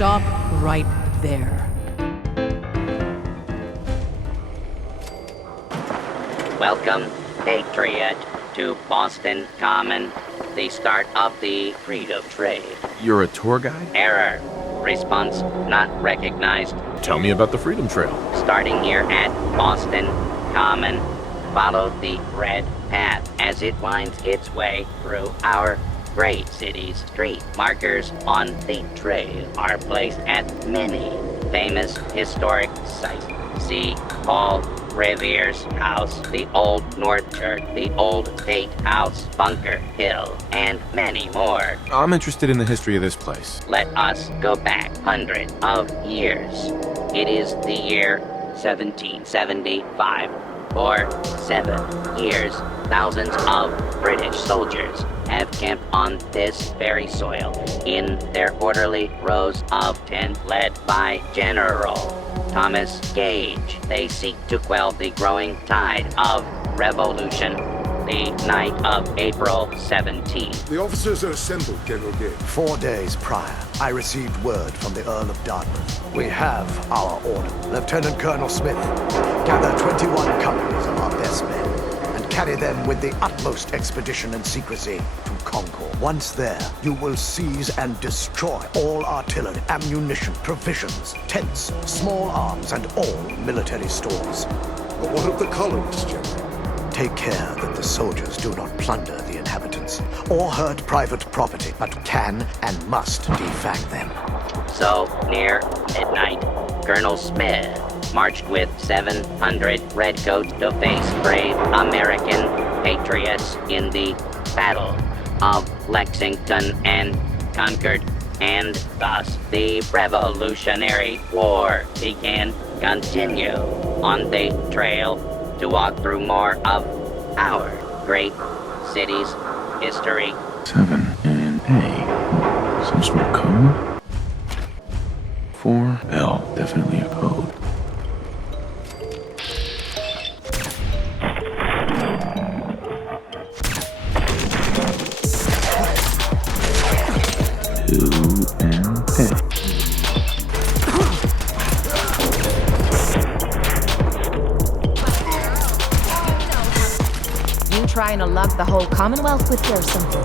Stop right there. Welcome, Patriot, to Boston Common, the start of the Freedom Trade. You're a tour guide? Error. Response not recognized. Tell me about the Freedom Trail. Starting here at Boston Common, follow the red path as it winds its way through our great city's street. Markers on the trail are placed at many famous historic sites. See Paul Revere's house, the Old North Church, the Old State House, Bunker Hill, and many more. I'm interested in the history of this place. Let us go back hundreds of years. It is the year 1775. For 7 years, thousands of British soldiers have camped on this very soil in their orderly rows of tents led by General Thomas Gage. They seek to quell the growing tide of revolution. The night of April 17th. The officers are assembled, General Gage. 4 days prior, I received word from the Earl of Dartmouth. We have our order. Lieutenant Colonel Smith, gather 21 companies of our best men and carry them with the utmost expedition and secrecy to Concord. Once there, you will seize and destroy all artillery, ammunition, provisions, tents, small arms, and all military stores. But what of the colonists, General? Take care that the soldiers do not plunder the inhabitants or hurt private property, but can and must defang them. So, near midnight, Colonel Smith marched with 700 redcoats to face brave American patriots in the Battle of Lexington and Concord, and thus the Revolutionary War began. Continue on the trail to walk through more of our great city's history. 7 and A. Some sort of code? 4 L. Definitely a code. Trying to lug the whole Commonwealth with you or something.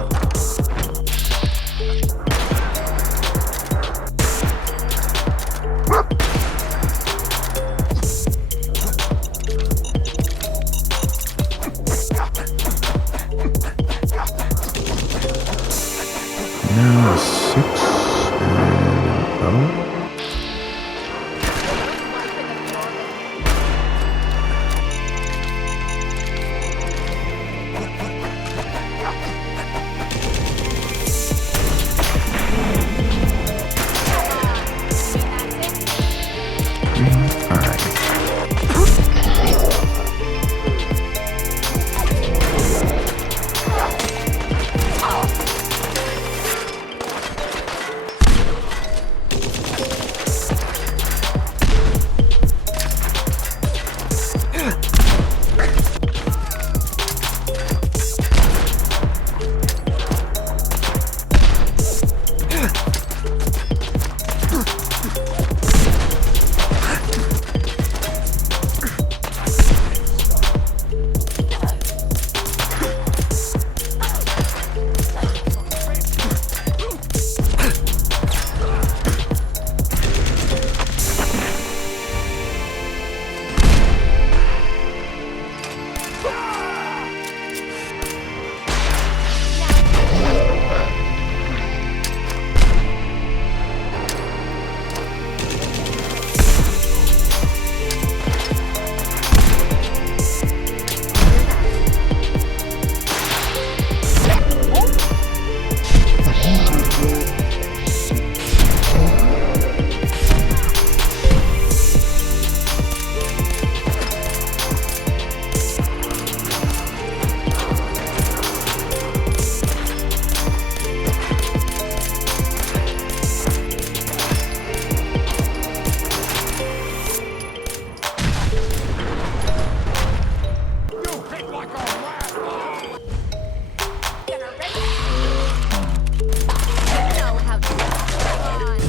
Now a 6 and O.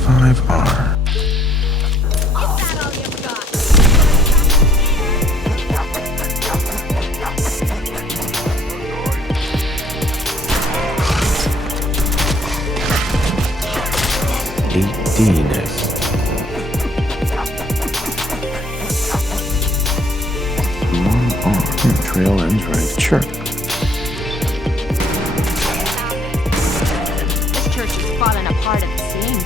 5R. Is that all you've got? 8D next. Long arm. Trail ends right. Sure. This church is falling apart at the seams.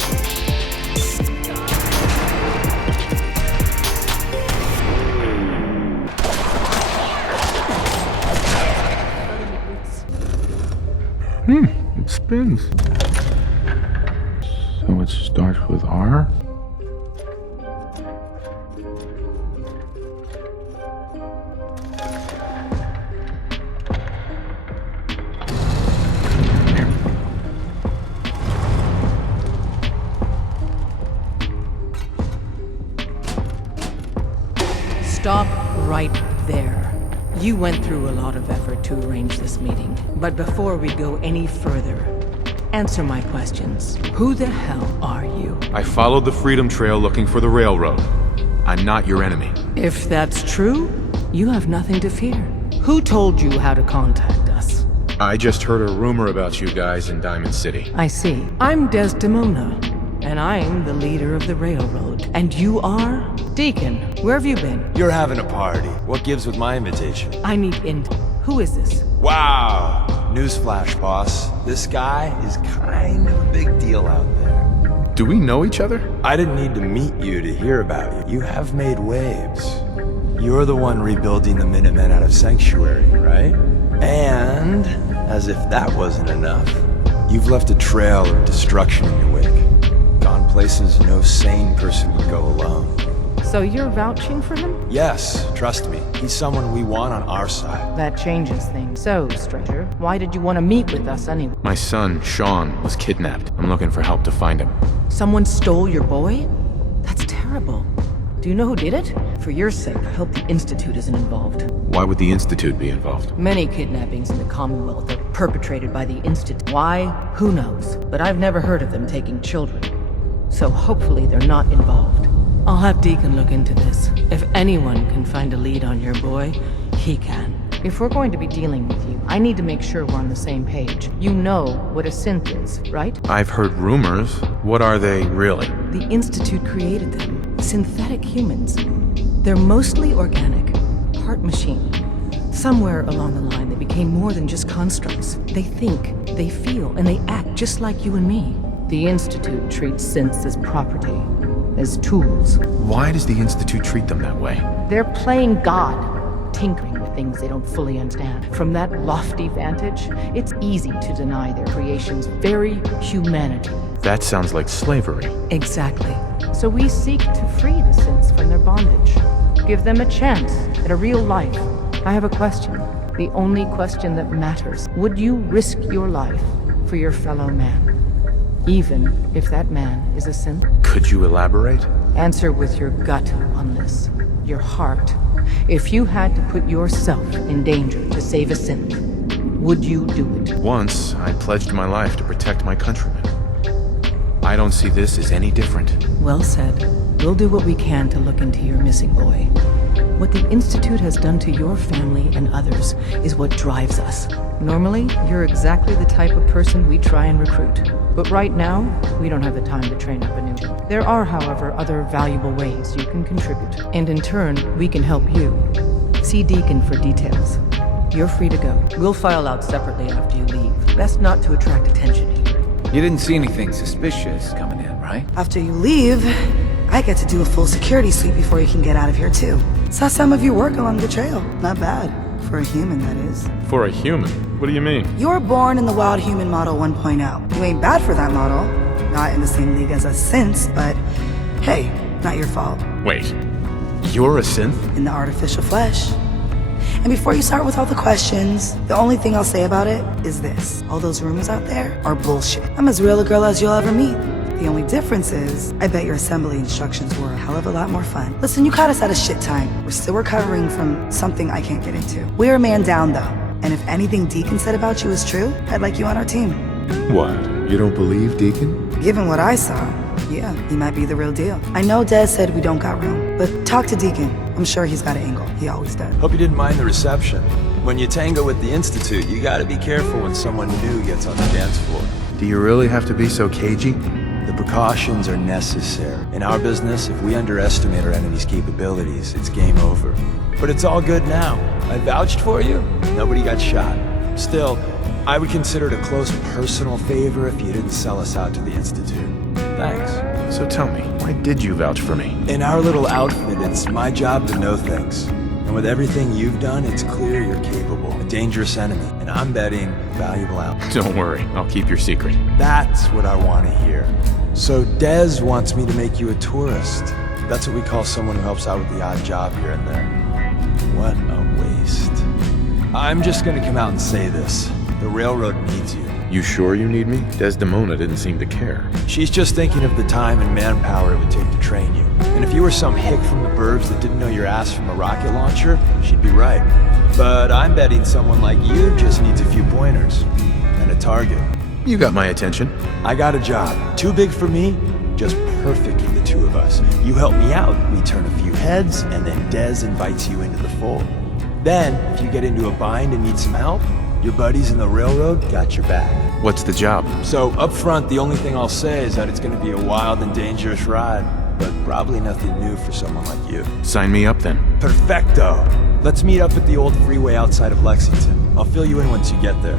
It spins. So it starts with R? Stop right there. You went through a lot of effort to arrange this meeting. But before we go any further, answer my questions. Who the hell are you? I followed the Freedom Trail looking for the railroad. I'm not your enemy. If that's true, you have nothing to fear. Who told you how to contact us? I just heard a rumor about you guys in Diamond City. I see. I'm Desdemona, and I'm the leader of the railroad. And you are? Deacon, where have you been? You're having a party. What gives with my invitation? I need intel. Who is this? Wow! Newsflash, boss. This guy is kind of a big deal out there. Do we know each other? I didn't need to meet you to hear about you. You have made waves. You're the one rebuilding the Minutemen out of Sanctuary, right? And, as if that wasn't enough, you've left a trail of destruction in your wake. Gone places no sane person would go alone. So you're vouching for him? Yes, trust me. He's someone we want on our side. That changes things. So, stranger, why did you want to meet with us anyway? My son, Sean, was kidnapped. I'm looking for help to find him. Someone stole your boy? That's terrible. Do you know who did it? For your sake, I hope the Institute isn't involved. Why would the Institute be involved? Many kidnappings in the Commonwealth are perpetrated by the Institute. Why? Who knows? But I've never heard of them taking children. So hopefully they're not involved. I'll have Deacon look into this. If anyone can find a lead on your boy, he can. If we're going to be dealing with you, I need to make sure we're on the same page. You know what a synth is, right? I've heard rumors. What are they really? The Institute created them. Synthetic humans. They're mostly organic. Part machine. Somewhere along the line, they became more than just constructs. They think, they feel, and they act just like you and me. The Institute treats synths as property, as tools. Why does the Institute treat them that way? They're playing God, tinkering with things they don't fully understand. From that lofty vantage, it's easy to deny their creation's very humanity. That sounds like slavery. Exactly. So we seek to free the synths from their bondage. Give them a chance at a real life. I have a question. The only question that matters. Would you risk your life for your fellow man? Even if that man is a synth? Could you elaborate? Answer with your gut on this. Your heart. If you had to put yourself in danger to save a synth, would you do it? Once, I pledged my life to protect my countrymen. I don't see this as any different. Well said. We'll do what we can to look into your missing boy. What the Institute has done to your family and others is what drives us. Normally, you're exactly the type of person we try and recruit. But right now, we don't have the time to train up a new one. There are, however, other valuable ways you can contribute. And in turn, we can help you. See Deacon for details. You're free to go. We'll file out separately after you leave. Best not to attract attention here. You didn't see anything suspicious coming in, right? After you leave, I get to do a full security sweep before you can get out of here too. Saw some of your work along the trail. Not bad. For a human, that is. For a human? What do you mean? You were born in the Wild Human Model 1.0. You ain't bad for that model. Not in the same league as us synths, but hey, not your fault. Wait, you're a synth? In the artificial flesh. And before you start with all the questions, the only thing I'll say about it is this. All those rumors out there are bullshit. I'm as real a girl as you'll ever meet. The only difference is, I bet your assembly instructions were a hell of a lot more fun. Listen, you caught us at a shit time. We're still recovering from something I can't get into. We're a man down though. And if anything Deacon said about you is true, I'd like you on our team. What? You don't believe Deacon? Given what I saw, Yeah, he might be the real deal. I know Des said we don't got room, but talk to Deacon. I'm sure he's got an angle. He always does. Hope you didn't mind the reception. When you tango with the Institute, you gotta be careful when someone new gets on the dance floor. Do you really have to be so cagey? The precautions are necessary. In our business, if we underestimate our enemy's capabilities, it's game over. But it's all good now. I vouched for you. Nobody got shot. Still, I would consider it a close personal favor if you didn't sell us out to the Institute. Thanks. So tell me, why did you vouch for me? In our little outfit, it's my job to know things. And with everything you've done, it's clear you're capable. A dangerous enemy. And I'm betting valuable out. Don't worry, I'll keep your secret. That's what I want to hear. So Des wants me to make you a tourist. That's what we call someone who helps out with the odd job here and there. What a waste. I'm just gonna come out and say this. The railroad needs you. You sure you need me? Desdemona didn't seem to care. She's just thinking of the time and manpower it would take to train you. And if you were some hick from the burbs that didn't know your ass from a rocket launcher, she'd be right. But I'm betting someone like you just needs a few pointers. And a target. You got my attention. I got a job. Too big for me, just perfect for the two of us. You help me out, we turn a few heads, and then Des invites you into the fold. Then, if you get into a bind and need some help, your buddies in the railroad got your back. What's the job? So, up front, the only thing I'll say is that it's gonna be a wild and dangerous ride, but probably nothing new for someone like you. Sign me up then. Perfecto! Let's meet up at the old freeway outside of Lexington. I'll fill you in once you get there.